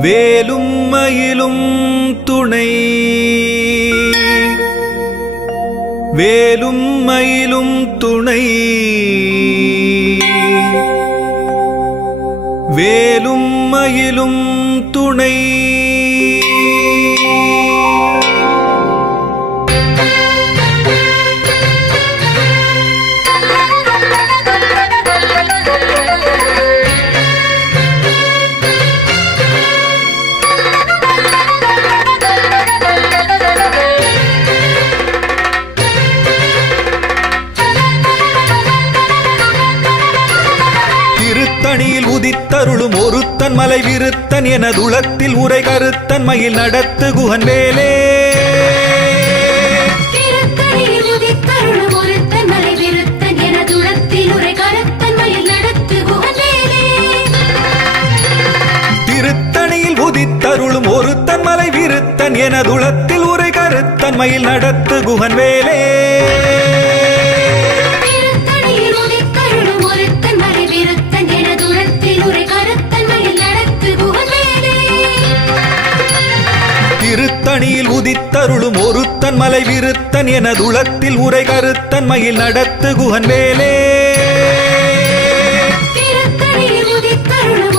வேலும் மயிலும் துணை வேலும் மயிலும் துணை வேலும் மயிலும் துணை உதித்தருளும் ஒருத்தன் மலை விருத்தன் எனதுளத்தில் உரை கருத்தன் மயில் நடத்து குகன் வேலே திருத்தணியில் உதித்தருளும் ஒருத்தன் மலை விருத்தன் எனதுளத்தில் உரை கருத்தன் மயில் நடத்து குகன் வேலே திருத்தணியில் உதித்தருளும் ஒருத்தன் மலை விருத்தன் எனதுளத்தில் உரை கருத்தன் மயில் நடத்து குகன் வேலே திருத்தணியில் உதித்தருளும் ஒருத்தன் மலை விருத்தன் எனதுளத்தில் உரை கருத்தன் மயில் நடத்து குகன் வேலே திருத்தணியில் உதித்தருளும் ஒருத்தன்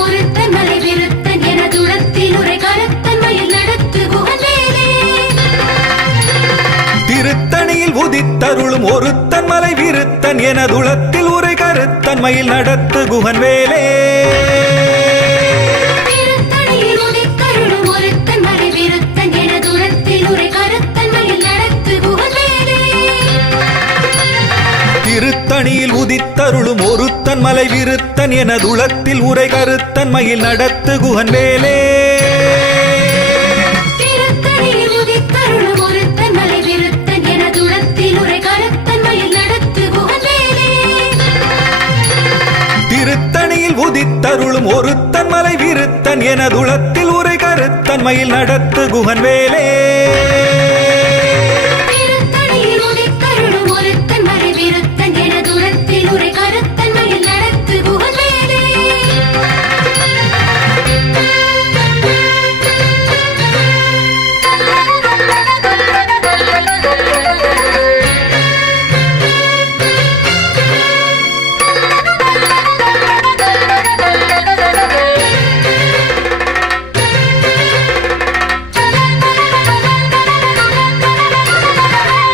மலை விருத்தன் எனதுளத்தில் உரை கருத்தன் மயில் நடத்து குகன் வேலே திருத்தணியில் உதித்தருளும் ஒருத்தன் மலை விருத்தன் எனதுளத்தில் உரை கருத்தன் மயில் நடத்து குகன் வேலே திருத்தணியில் உதித்தருளும் ஒருத்தன் மலை விருத்தன் எனதுளத்தில் உரை கருத்தன் மயில் நடத்து குகன் வேலே திருத்தணியில் உதித்தருளும் ஒருத்தன் மலை விருத்தன் எனதுளத்தில் உரை கருத்தன் மயில் நடத்து குகன் வேலே திருத்தணியில் உதித்தருளும் ஒருத்தன் மலை விருத்தன் எனதுளத்தில் உரை கருத்தன் மயில் நடத்து குகன் வேலே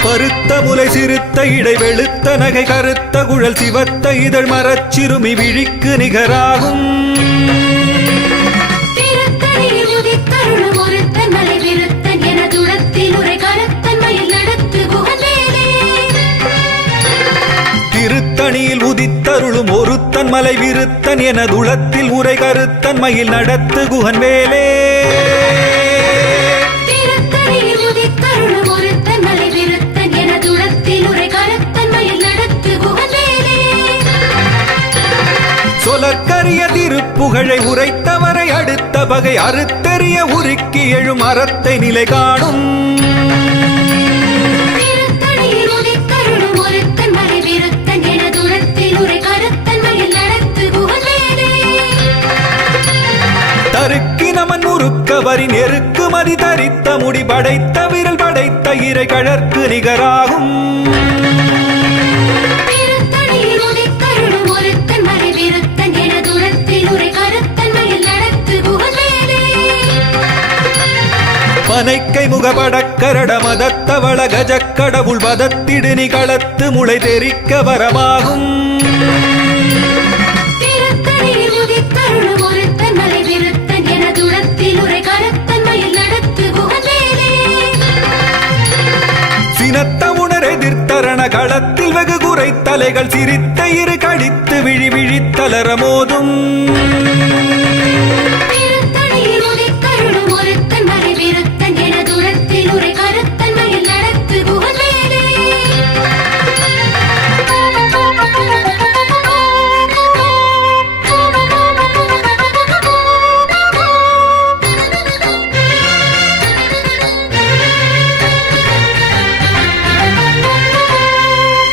பருத்த முலை சிறுத்த இடை வெளுத்த நகை கருத்த குழல் சிவத்த இதழ் மரச்சிறுமி விழிக்கு நிகராகும் திருத்தணியில் உதித்தருளும் ஒருத்தன் மலை விருத்தன் எனதுளத்தில் உரை கருத்தன் மயில் நடத்து குகன் வேலே திருத்தணியில் உதித்தருளும் ஒருத்தன் மலை விருத்தன் எனதுளத்தில் உரை கருத்தன் மயில் நடத்து குகன் வேலே திருத்தணியில் உதித்தருளும் ஒருத்தன் மலை விருத்தன் எனதுளத்தில் உரை கருத்தன் மயில் நடத்து குகன் வேலே சொலற்கரிய திருப்புகழை உரைத்தவரை அடுத்த பகை அறுத்தெறிய உருக்கி எழும் அறத்தை நிலை காணும் திருத்தணியில் உதித்தருளும் ஒருத்தன் மலை விருத்தன் எனதுளத்தில் உரை கருத்தன் மயில் நடத்து குகன் வேலே தருக்கி நமன் முறுக்கவரி நெருக்கு மதி தரித்த முடி படைத்த விரல் படைத்த இறை கழற்கு நிகராகும் திருத்தணியில் உதித்தருளும் ஒருத்தன் மலை விருத்தன் எனதுளத்தில் உரை கருத்தன் மயில் நடத்து குகன் வேலே பனைக்கை முகபடக்கரட மதத்தவள கஜக்கடவுள் வதத்திடு நிகளத்து முளை தெரிக்க வரமாகும் திருத்தணியில் உதித்தருளும் ஒருத்தன் மலை விருத்தன் எனதுளத்தில் உரை கருத்தன் மயில் நடத்து குகன் வேலே சினத்த உணர் எதிர்த்தரண களத்தில் வெகு குறை தலைகள் சிரித்த இரு கடித்து விழி விழித்தலர மோதும் திருத்தணியில் உதித்தருளும் ஒருத்தன் மலை விருத்தன் எனதுளத்தில் உரை கருத்தன் மயில் நடத்து குகன் வேலே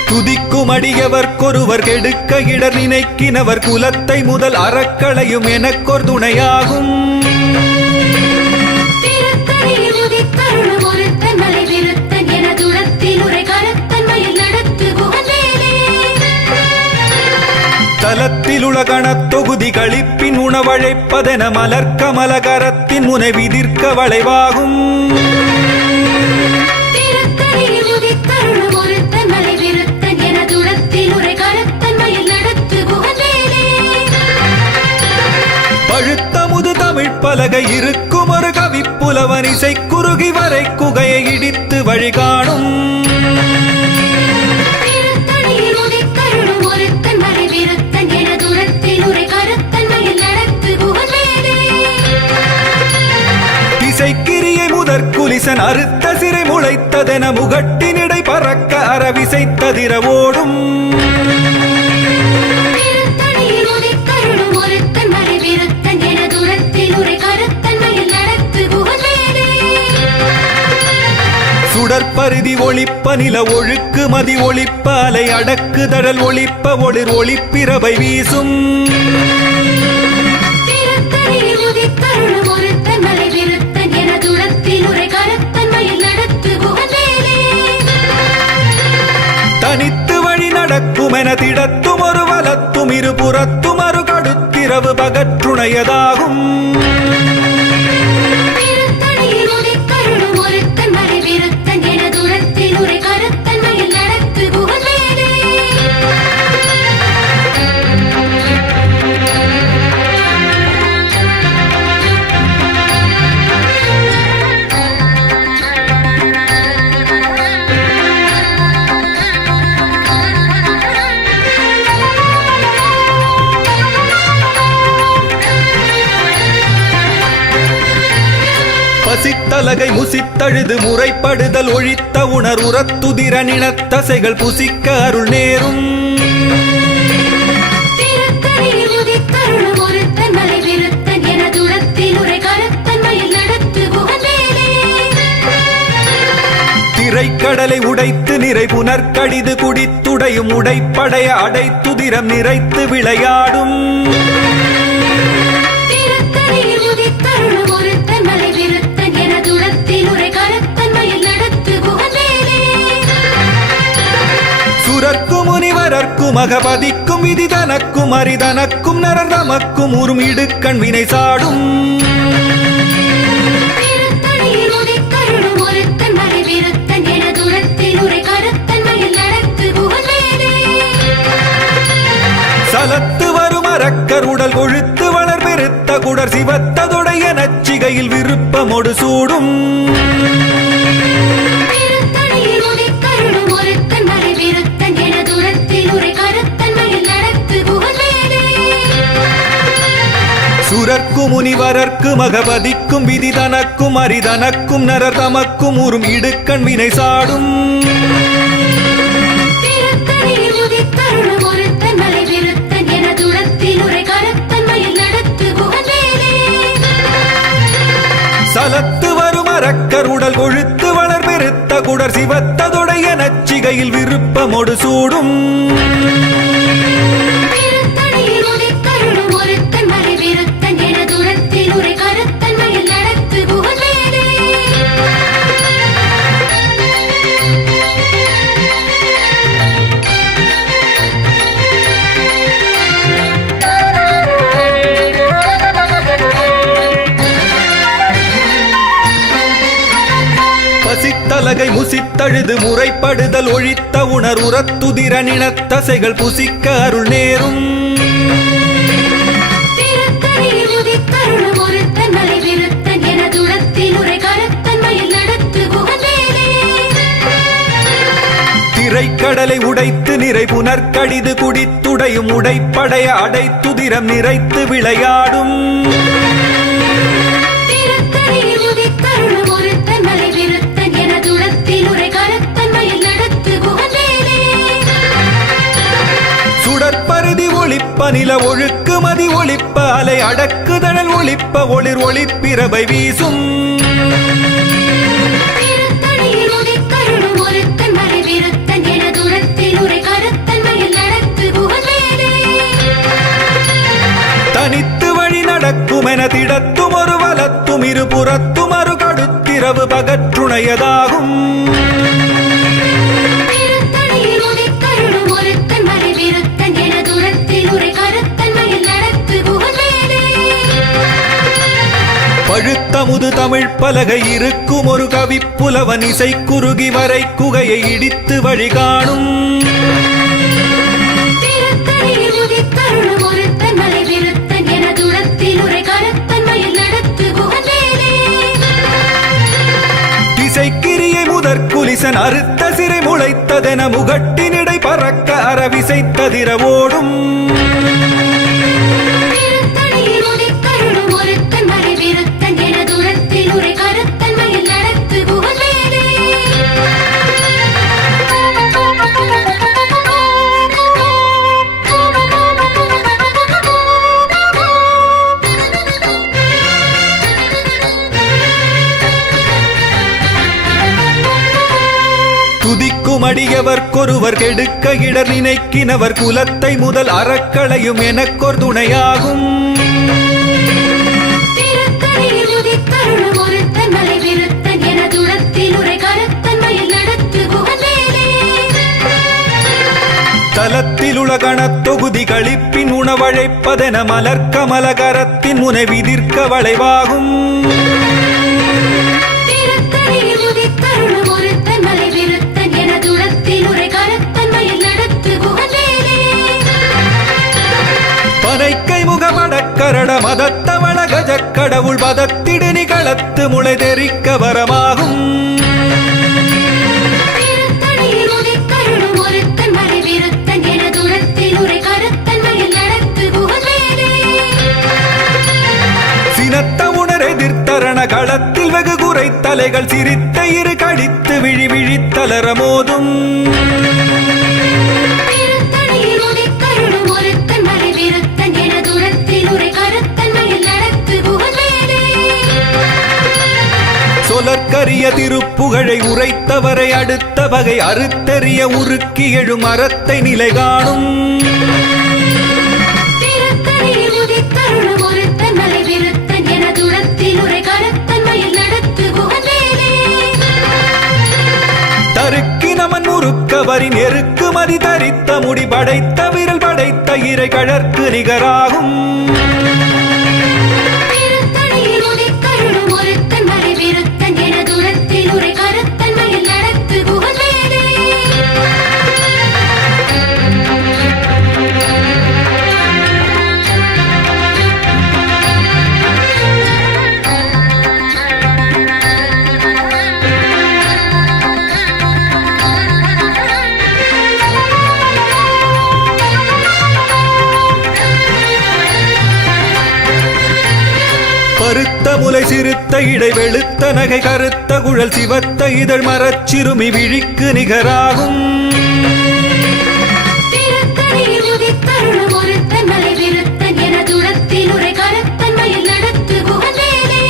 துதிக்கும் அடியவர்க்கொருவர் கெடுக்க இடர் நினைக்கினவர் குலத்தை முதல் அறக்களையும் எனக்கொரு துணையாகும் கணத் தொகுதி களிப்பின் உணவழைப்பதென மலர் கமலகரத்தின் முனை விதிர்க்க வளைவாகும். திருத்தணியில் உதித்தருளும் ஒருத்தன் மலை விருத்தன் எனதுளத்தில் உரை கருத்தன் மயில் நடத்து குகவேலே. பழுத்தமுது தமிழ் பலகை இருக்கும் ஒரு கவிப்புலவன் இசை குறுகி வரை குகையை இடித்து வழிகாணும். திருத்தணியில் உதித்தருளும் ஒருத்தன் மலை விருத்தன் எனதுளத்தில் உரை கருத்தன் மயில் நடத்து குகவேலே. திசைக்கிரியை முதற் குலிசன் அறுத்த சிறை முளைத்ததென முகட்டினிடை பறக்க அரவிசைத்ததிர ஓடும். திருத்தணியில் உதித்தருளும் ஒருத்தன் மலை விருத்தன் எனதுளத்தில் உரை கருத்தன் மயில் நடத்து குகவேலே. சுடற்பருதி ஒளிப்ப நில ஒழுக்கு மதி ஒளிப்ப அலை அடக்கு தடல் ஒளிப்ப ஒளிர் ஒளிப்பிரபை வீசும். திருத்தணியில் உதித்தருளும் ஒருத்தன் மலை விருத்தன் எனதுளத்தில் உரை கருத்தன் மயில் நடத்து குகவேலே. தனித்து வழி நடக்குமென திடத்தும் ஒரு வலத்தும் இருபுறத்தும் அரு கடுத்திரவு பகற்றுணையதாகும். திருத்தணியில் உதித்தருளும் ஒருத்தன் மலை விருத்தன் எனதுளத்தில் உரை கருத்தன் மயில் நடத்து குகவேலே. பசித்தலகை முசித்தழுது முறைப்படுதல் ஒழித்த உணர் உரத்துதிர நினத்தசைகள் புசிக்க அருள் நேரும். திருத்தணியில் உதித்தருளும் ஒருத்தன் மலை விருத்தன் எனதுளத்தில் உரை கருத்தன் மயில் நடத்து குகவேலே. திரைக்கடலை உடைத்து நிறை புனற்கடிது குடித்துடையும் உடைப்படைய அடைத்துதிரம் நிறைத்து விளையாடும். திருத்தணியில் உதித்தருளும் ஒருத்தன் மலை விருத்தன் எனதுளத்தில் உரை கருத்தன் மயில் நடத்து குகவேலே. சுரர்க்கும் முனிவரர்க்கும் அகபதிக்கும் விதி தனக்கும் அரிதனக்கும் நரர் தமக்கும் உறும் இடுக்கண் வினை சாடும். திருத்தணியில் உதித்தருளும் ஒருத்தன் மலை விருத்தன் எனதுளத்தில் உரை கருத்தன் மயில் நடத்து குகவேலே. சலத்து வரும் அரக்கர் உடல் கொழுத்து வளர் பெருத்த குடர் சிவத்ததுடைய நச்சிகையில் விருப்பமொடு சூடும். திருத்தணியில் உதித்தருளும் ஒருத்தன் மலை விருத்தன் எனதுளத்தில் உரை கருத்தன் மயில் நடத்து குகவேலே. சுரர்க்கும் முனிவரர்க்கும் அகபதிக்கும் விதி தனக்கும் அரிதனக்கும் நரர் தமக்கும் உறும் இடுக்கண் வினை சாடும். திருத்தணியில் உதித்தருளும் ஒருத்தன் மலை விருத்தன் எனதுளத்தில் உரை கருத்தன் மயில் நடத்து குகவேலே. சலத்து வரும் அரக்கர் உடல் கொழுத்து வளர் பெருத்த குடர் சிவத்ததுடைய நச்சிகையில் விருப்பமொடு சூடும். திருத்தணியில் உதித்தருளும் ஒருத்தன் மலை விருத்தன் எனதுளத்தில் உரை கருத்தன் மயில் நடத்து குகவேலே. பசித்தலகை முசித்தழுது முறைப்படுதல் ஒழித்த உணர் உரத்துதிர நினத்தசைகள் புசிக்க அருள் நேரும். திருத்தணியில் உதித்தருளும் ஒருத்தன் மலை விருத்தன் எனதுளத்தில் உரை கருத்தன் மயில் நடத்து குகவேலே. திரைக்கடலை உடைத்து நிறை புனற்கடிது குடித்துடையும் உடைப்படைய அடைத்துதிரம் நிறைத்து விளையாடும். திருத்தணியில் உதித்தருளும் ஒருத்தன் மலை விருத்தன் எனதுளத்தில் உரை கருத்தன் மயில் நடத்து குகவேலே. சுடற்பருதி ஒளிப்ப நில ஒழுக்கு மதி ஒளிப்ப அலை அடக்குதழல் ஒளிப்ப ஒளிர் ஒளிப்பிரபை வீசும். திருத்தணியில் உதித்தருளும் ஒருத்தன் மலை விருத்தன் எனதுளத்தில் உரை கருத்தன் மயில் நடத்து குகவேலே. தனித்து வழி நடக்குமென திடத்தும் ஒரு வலத்தும் இருபுறத்தும் அரு கடுத்திரவு பகற்றுணையதாகும். திருத்தணியில் உதித்தருளும் ஒருத்தன் மலை விருத்தன் எனதுளத்தில் உரை கருத்தன் மயில் பழுத்தமுது தமிழ் பலகை இருக்கும் ஒரு கவிப்புலவன் இசை குறுகி வரை குகையை இடித்து வழிகாணும். திருத்தணியில் உதித்தருளும் ஒருத்தன் மலை விருத்தன் எனதுளத்தில் உரை கருத்தன் மயில் நடத்து குகந்தேனே. திசைக்கிரியை முதற்குலிசன் அறுத்த சிறை முளைத்ததென முகட்டினிடை பறக்க அரவிசைத்ததிர ஓடும். திருத்தணியில் உதித்தருளும் ஒருத்தன் மலை விருத்தன் எனதுளத்தில் உரை கருத்தன் மயில் நடத்து குகந்தேனே. துதிக்கும் அடியவர்க்கொருவர் கெடுக்க இடர் நினைக்கினவர் குலத்தை முதல் அறக்களையும் எனக்கொரு துணையாகும். திருத்தணியில் உதித்தருளும் ஒருத்தன் மலை விருத்தன் எனதுளத்தில் உரை கருத்தன் மயில் நடத்து குகந்தேனே. தலத்தில் உலகணத் தொகுதி களிப்பின் உணவழைப்பதென மலர்க்கமலகரத்தின் முனை விதிர்க்க வளைவாகும். திருத்தணியில் உதித்தருளும் ஒருத்தன் மலை விருத்தன் எனதுளத்தில் உரை கருத்தன் மயில் நடத்து குகந்தேனே. பனைக்கை முகமடக்கரட மதத்தவள கஜக்கடவுள் பதத்திடு நிகளத்து முளை தெரிக்க வரமாகும். திருத்தணியில் உதித்தருளும் ஒருத்தன் மலை விருத்தன் எனதுளத்தில் உரை கருத்தன் மயில் நடத்து குகந்தேனே. சினத்த உணரெதிர்த்தரண களத்தில் வெகு குறை தலைகள் சிரித்த இரு கடித்து விழி விழித்தலர மோதும். திருத்தணியில் உதித்தருளும் ஒருத்தன் மலை விருத்தன் எனதுளத்தில் உரை கருத்தன் மயில் நடத்து குகந்தேனே. சொலற்கரிய திருப்புகழை உரைத்தவரை அடுத்த வகை அறுத்தெறிய உருக்கி எழும் அறத்தை நிலை காணும். திருத்தணியில் உதித்தருளும் ஒருத்தன் மலை விருத்தன் எனதுளத்தில் உரை கருத்தன் மயில் நடத்து குகந்தேனே. தருக்கினமன் முறுக்கவரின் எருக்கு மதி தரித்த முடி படைத்த விரல் படைத்த இறை கழற்கு நிகராகும். திருத்தணியில் உதித்தருளும் ஒருத்தன் மலை விருத்தன் எனதுளத்தில் உரை கருத்தன் மயில் நடத்து குகந்தேனே. பருத்த முலை சிறுத்த இடை வெளுத்த நகை கருத்த குழல் சிவத்த இதழ் மரச்சிறுமி விழிக்கு நிகராகும். திருத்தணியில் உதித்தருளும் ஒருத்தன் மலை விருத்தன் எனதுளத்தில் உரை கருத்தன் மயில் நடத்து குகந்தேனே.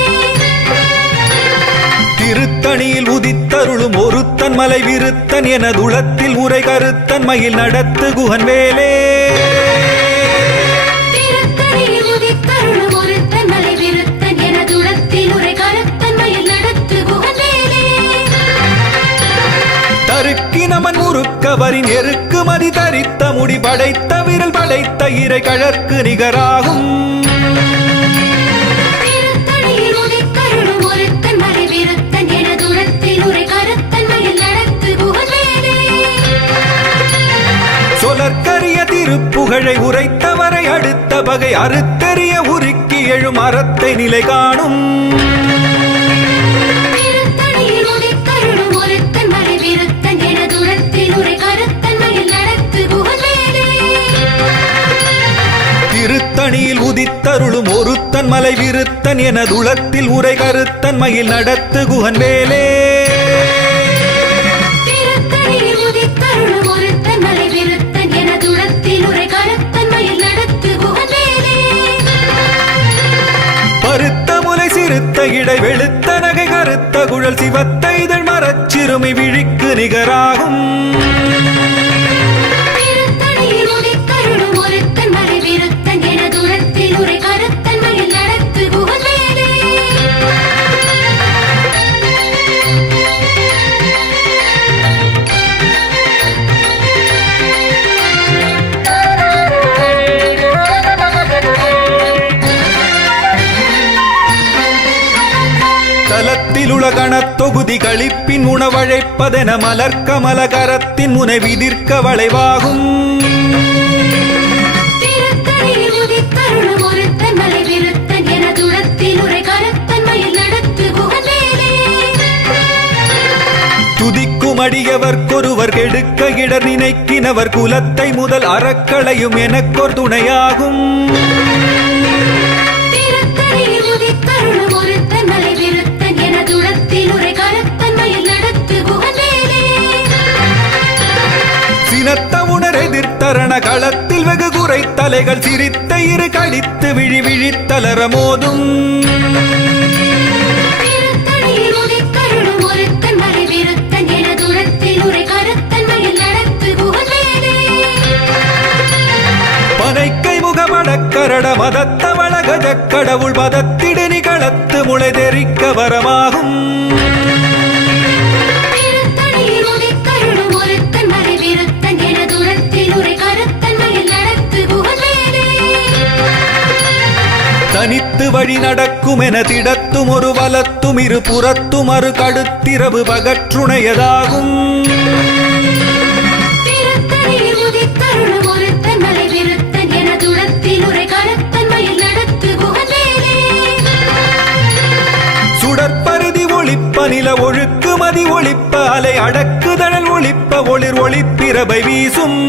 திருத்தணியில் உதித்தருளும் ஒருத்தன் மலை விருத்தன் எனதுளத்தில் உரை கருத்தன் மயில் நடத்து குகன் வேலே. திருத்தணியில் உதித்தருளும் ஒருத்தன் மலை விருத்தன் எனதுளத்தில் உரை கருத்தன் மயில் நடத்து குகந்தேனே. தருக்கினமன் முறுக்கவரின் எருக்கு மதி தரித்த முடி படைத்த விரல் படைத்த இறை கழற்கு நிகராகும். திருத்தணியில் உதித்தருளும் ஒருத்தன் மலை விருத்தன் எனதுளத்தில் உரை கருத்தன் மயில் நடத்து குகந்தேனே. சொலற்கரிய திருப்புகழை உரைத்தவரை அடுத்த வகை அறுத்தெறிய உருக்கி எழும் அறத்தை நிலை காணும். திருத்தணியில் உதித்தருளும் ஒருத்தன் மலை விருத்தன் எனதுளத்தில் உரை கருத்தன் மயில் நடத்து குகந்தேனே. திருத்தணியில் உதித்தருளும் ஒருத்தன் மலை விருத்தன் எனதுளத்தில் உரை கருத்தன் மயில் நடத்து குகன் வேலே. திருத்தணியில் உதித்தருளும் ஒருத்தன் மலை விருத்தன் எனதுளத்தில் உரை கருத்தன் மயில் நடத்து குகந்தேனே. பருத்த முலை சிறுத்த இடை வெளுத்த நகை கருத்த குழல் சிவத்த இதழ் மரச்சிறுமி விழிக்கு நிகராகும். திருத்தணியில் உதித்தருளும் ஒருத்தன் மலை விருத்தன் எனதுளத்தில் உரை கருத்தன் மயில் நடத்து குகந்தேனே. தலத்தில் உலகணத் தொகுதி களிப்பின் உணவழைப்பதென மலர்கமல கரத்தின் முனை விதிர்க்க வளைவாகும் திருத்தணியில் உதித்தருளும் ஒருத்தன் மலை விருத்தன் எனதுளத்தில் உரை கருத்தன் மயில் நடத்து குகந்தேலே துதிக்கும் அடியவர்க்கொருவர் கெடுக்க இடர் நினைக்கினவர் குலத்தை முதல் அறக்களையும் எனக்கொரு துணையாகும் திருத்தணியில் உதித்தருளும் ஒருத்தன் மலை விருத்தன் எனதுளத்தில் உரை கருத்தன் மயில் நடத்து குகந்தேலே சினத்த உணர் எதிர்த்தரண களத்தில் வெகு குறை தலைகள் சிரித்த இரு கடித்து விழி விழித்தலர மோதும் திருத்தணியில் உதித்தருளும் ஒருத்தன் மலை விருத்தன் எனதுளத்தில் உரை கருத்தன் மயில் நடத்து குகந்தேலே பனைக்கை முகமடக்கரட மதத்தவள கஜக் கடவுள் மதத்திடு நிகளத்து முளை தெரிக்க வரமாகும் திருத்தணியில் உதித்தருளும் ஒருத்தன் மலை விருத்தன் எனதுளத்தில் உரை கருத்தன் மயில் நடத்து குகந்தேலே தனித்து வழி நடக்கும் என திடத்தும் ஒரு வலத்தும் இரு புறத்தும் அரு கடுத்திரவு பகற்றுணையதாகும் திருத்தணியில் உதித்தருளும் ஒருத்தன் மலை விருத்தன் எனதுளத்தில் உரை கருத்தன் மயில் நடத்து குகந்தேலே சுடற்பருதி ஒளிப்ப நில ஒழுக்கு மதி ஒளிப்ப அலை அடக்குதழல் ஒளிப்ப ஒளிர் ஒளிப்பிரபை வீசும்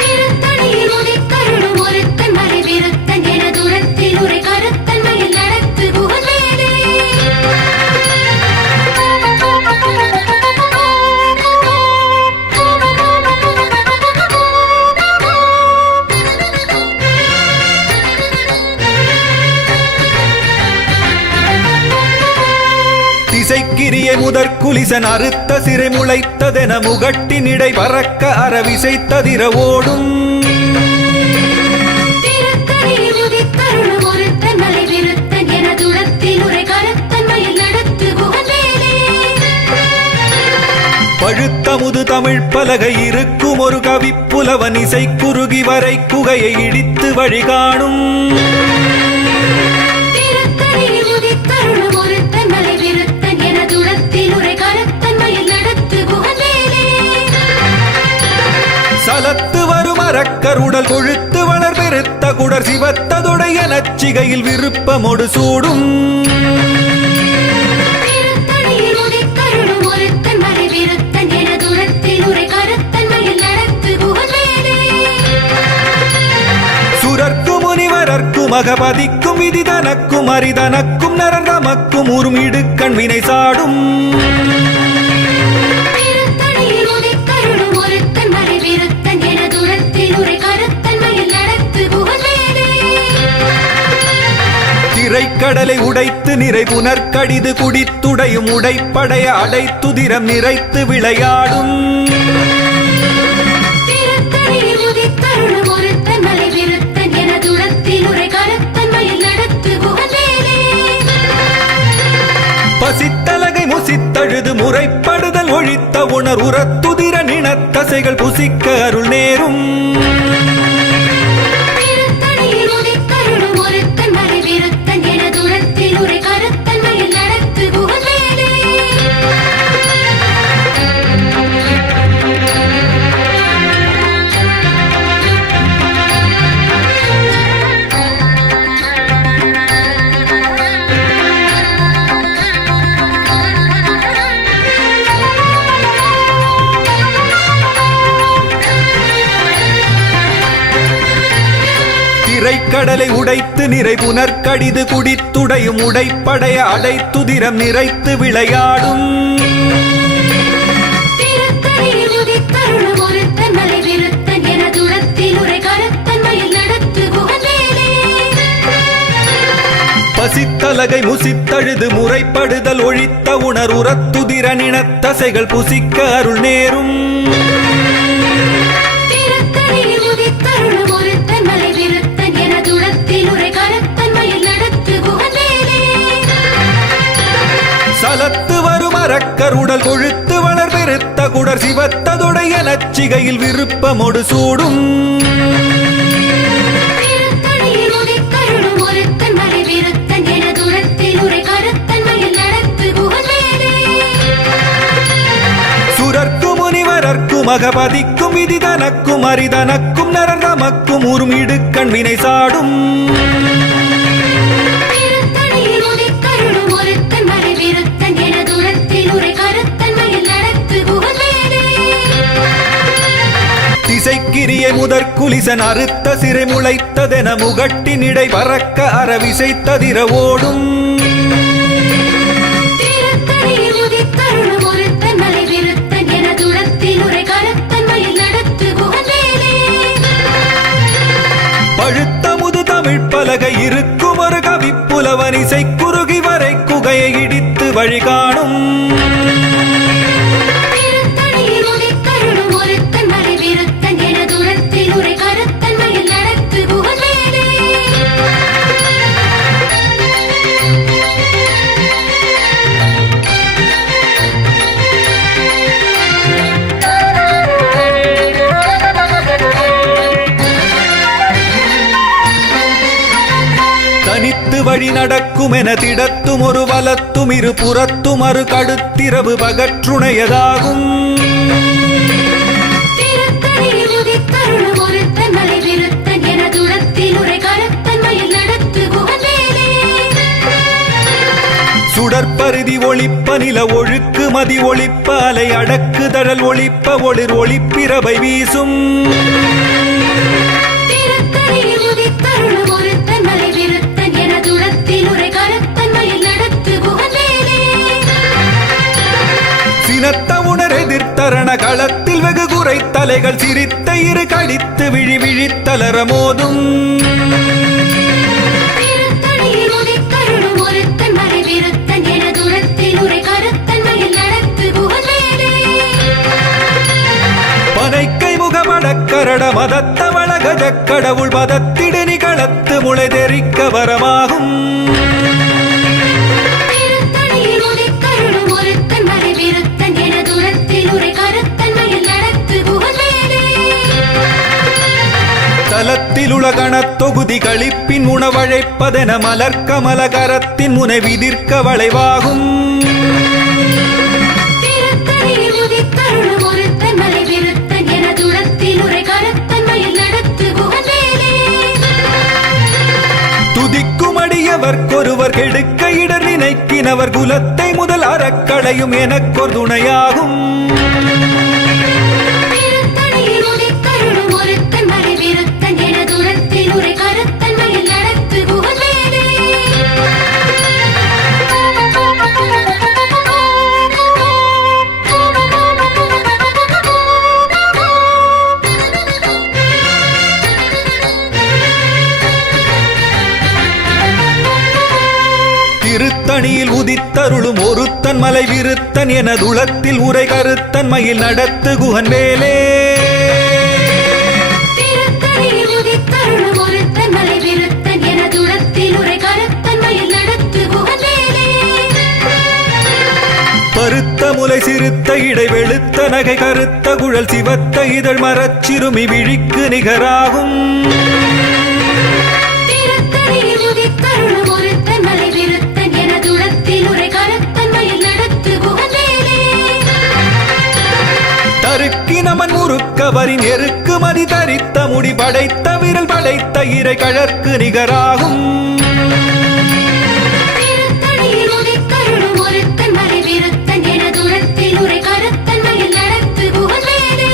திருத்தணியில் உதித்தருளும் ஒருத்தன் மலை விருத்தன் எனதுளத்தில் உரை கருத்தன் மயில் நடத்து குகந்தேலே திசைக்கிரிய முதற்குலிசன் அறுத்த சிறை முளைத்ததென முகட்டினிடை பறக்க அறவிசைத்ததிர ஓடும் திருத்தணியில் உதித்தருளும் ஒருத்தன் மலை விருத்தன் எனதுளத்தில் உரை கருத்தன் மயில் நடத்து குகந்தேலே பழுத்தமுது தமிழ் பலகை இருக்கும் ஒரு கவிப்புலவன் இசை குறுகி வரை குகையை இடித்து வழிகாணும் திருத்தணியில் உதித்தருளும் ஒருத்தன் மலை விருத்தன் எனதுளத்தில் உரை கருத்தன் மயில் நடத்து குகந்தேலே சலத்து வரும் அரக்கருடல் கொழுத்து வளர் பெருத்த குடர் சிவத்ததுடைய நச்சிகையில் விருப்பமொடு சூடும் திருத்தணியில் உதித்தருளும் ஒருத்தன் மலை விருத்தன் எனதுளத்தில் உரை கருத்தன் மயில் நடத்து குகந்தேலே சுரர்க்கு முனிவரர்க்கு மகபதிக்கும் விதி தனக்கும் அரிதனக்கும் நரந்தமக்கும் உறும் இடுக்கண் வினை சாடும் திருத்தணியில் உதித்தருளும் ஒருத்தன் மலை விருத்தன் எனதுளத்தில் உரை கருத்தன் மயில் நடத்து குகந்தேலே திரைக்கடலை உடைத்து நிறை புனர்கடிது குடித்துடையும் உடைப்படைய அடைத்துதிரம் நிறைத்து விளையாடும் திருத்தணியில் உதித்தருளும் ஒருத்தன் மலை விருத்தன் எனதுளத்தில் உரை கருத்தன் மயில் நடத்து குகந்தேலே பசித்தலகை முசித்தழுது முறைப்படுதல் ஒழித்த உணர் உரத்துதிர நினத்தசைகள் புசிக்க அருள் நேரும் திருத்தணியில் உதித்தருளும் ஒருத்தன் மலை விருத்தன் எனதுளத்தில் உரை கருத்தன் மயில் நடத்து குகந்தேலே திரைக்கடலை உடைத்து நிறை புனர்கடிது குடித்துடையும் உடைப்படைய அடைத்துதிரம் நிறைத்து விளையாடும் திருத்தணியில் உதித்தருளும் ஒருத்தன் மலை விருத்தன் எனதுளத்தில் உரை கருத்தன் மயில் நடத்து குகந்தேலே பசித்தலகை முசித்தழுது முறைப்படுதல் ஒழித்த உணர் உரத்துதிர நினத்தசைகள் புசிக்க அருள் நேரும் திருத்தணியில் உதித்தருளும் ஒருத்தன் மலை விருத்தன் எனதுளத்தில் உரை கருத்தன் மயில் நடத்து குகந்தேலே சலத்து வரும் அரக்கருடல் கொழுத்து வளர் பெருத்த குடர் சிவத்ததுடைய நச்சிகையில் விருப்பமொடு சூடும் திருத்தணியில் உதித்தருளும் ஒருத்தன் மலை விருத்தன் எனதுளத்தில் உரை மகபதிக்கும் விதி தனக்கும் அரிதனக்கும் நரர் தமக்கும் உருமிடு கண்வினை சாடும் திருத்தணியில் உதித்தருளும் ஒருத்தன் மலை விருத்தன் என தூரத்தில் உரை கருத்தன் மயில் நடத்து குகவேலே. திசைக்கிரிய முதற்குலிசன் அறுத்த சிறை முளைத்ததென முகட்டினிடை பறக்க அறவிசைத்ததிர ஓடும் திருத்தணியில் உதித்தருளும் ஒருத்தன் மலை விருத்தன் என தூரத்தில் உரை கருத்தன் மயில் நடத்து குகவேலே. பழுத்த முது தமிழ் பலகை இருக்கும் ஒரு கவிப்புலவன் இசை குறுகி வரை குகையை இடித்து வழி காணும் திருத்தணியில் உதித்தருளும் ஒருத்தன் மலை விருத்தன் என தூரத்தில் உரை கருத்தன் மயில் நடத்து குகவேலே. தனித்து வழி நடக்கும் என திடத்தும் ஒரு வலத்தும் இரு புறத்தும் அரு கடுத்திரவு பகற்றுணையதாகும் திருத்தணியில் உதித்தருளும் ஒருத்தன் மலை விருத்தன் என தூரத்தில் உரை கருத்தன் மயில் நடத்து குகவேலே. சுடற்பருதி ஒளிப்ப நில ஒழுக்கு மதி ஒளிப்ப அலை அடக்கு தழல் ஒளிப்ப ஒளிர் ஒளிப்பிரவை வீசும் திருத்தணியில் உதித்தருளும் ஒருத்தன் மலை விருத்தன் என தூரத்தில் உரை கருத்தன் மயில் நடத்து குகவேலே. சினத்த உணர் எதிர்த்தரண களத்தில் வெகு குறை தலைகள் சிரித்த இரு கடித்து விழி விழித்தலர மோதும் திருத்தணியில் உதித்தருளும் ஒருத்தன் மலை விருத்தன் என தூரத்தில் உரை கருத்தன் மயில் நடத்து குகவேலே. பனைக்கை முகமடக்கரட மதத்த வளகஜ கடவுள் மதத்திடு நிகழத்து முளை தெரிக்க வரமாகும் திருத்தணியில் உதித்தருளும் ஒருத்தன் மலை விருத்தன் என தூரத்தில் உரை கருத்தன் மயில் நடத்து குகவேலே. தலத்தில் உலகணத் தொகுதி களிப்பின் உணவழைப்பதென மலர்க்கமல கரத்தின் முனை விதிர்க்க வளைவாகும் திருத்தணியில் உதித்தருளும் ஒருத்தன் மலை விருத்தன் என தூரத்தில் உரை கருத்தன் மயில் நடத்து குகவேலே. துதிக்கும் அடியவர்க்கொருவர் கெடுக்க இடர் நினைக்கினவர் குலத்தை முதல் அறக்களையும் எனக்கொரு துணையாகும் திருத்தணியில் உதித்தருளும் ஒருத்தன் மலை விருத்தன் என தூரத்தில் உரை கருத்தன் மயில் நடத்து குகவேலே. திருத்தணியில் உதித்தருளும் ஒருத்தன் மலை விருத்தன் என துளத்தில் உரை கருத்தன் மயில் நடத்து குகன் வேலே திருத்தணியில் உதித்தருளும் ஒருத்தன் மலை விருத்தன் என தூரத்தில் உரை கருத்தன் மயில் நடத்து குகவேலே. பருத்த முலை சிறுத்த இடை வெளுத்த நகை கருத்த குழல் சிவத்த இதழ் மரச்சிறுமி விழிக்கு நிகராகும் திருத்தணியில் உதித்தருளும் ஒருத்தன் மலை விருத்தன் என தூரத்தில் உரை கருத்தன் மயில் நடத்து குகவேலே. தருக்கி நமன் முறுக்கவரின் எருக்கு மதி தரித்த முடி படைத்த விரல் படைத்த இறை கழற்கு நிகராகும் திருத்தணியில் உதித்தருளும் ஒருத்தன் மலை விருத்தன் என தூரத்தில் உரை கருத்தன் மயில் நடத்து குகவேலே.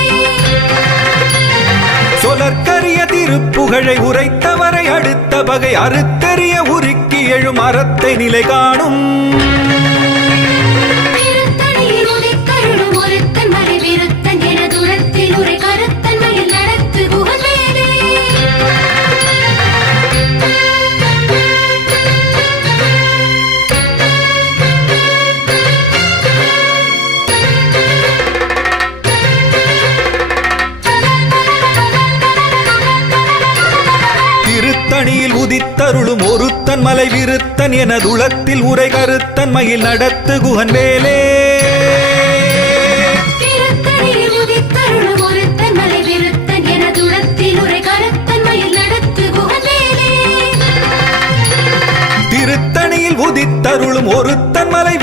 சொலற்கரிய திருப்புகழை உரைத்தவரை அடுத்த பகை அறுத்தெறிய உருக்கி எழும் அறத்தை நிலை காணும் திருத்தணியில் உதித்தருளும் ஒருத்தன் மலை விருத்தன் என தூரத்தில் உரை கருத்தன் மயில் நடத்து குகவேலே. திருத்தணியில் உதித்தருளும் ஒருத்தன் மலை விருத்தன் என துளத்தில் உரை கருத்தன் மயில் நடத்து குகன் வேலே திருத்தணியில் உதித்தருளும் ஒருத்தன் மலை விருத்தன் என தூரத்தில் உரை கருத்தன் மயில் நடத்து குகவேலே. திருத்தணியில் உதித்தருளும் ஒருத்தன் மலை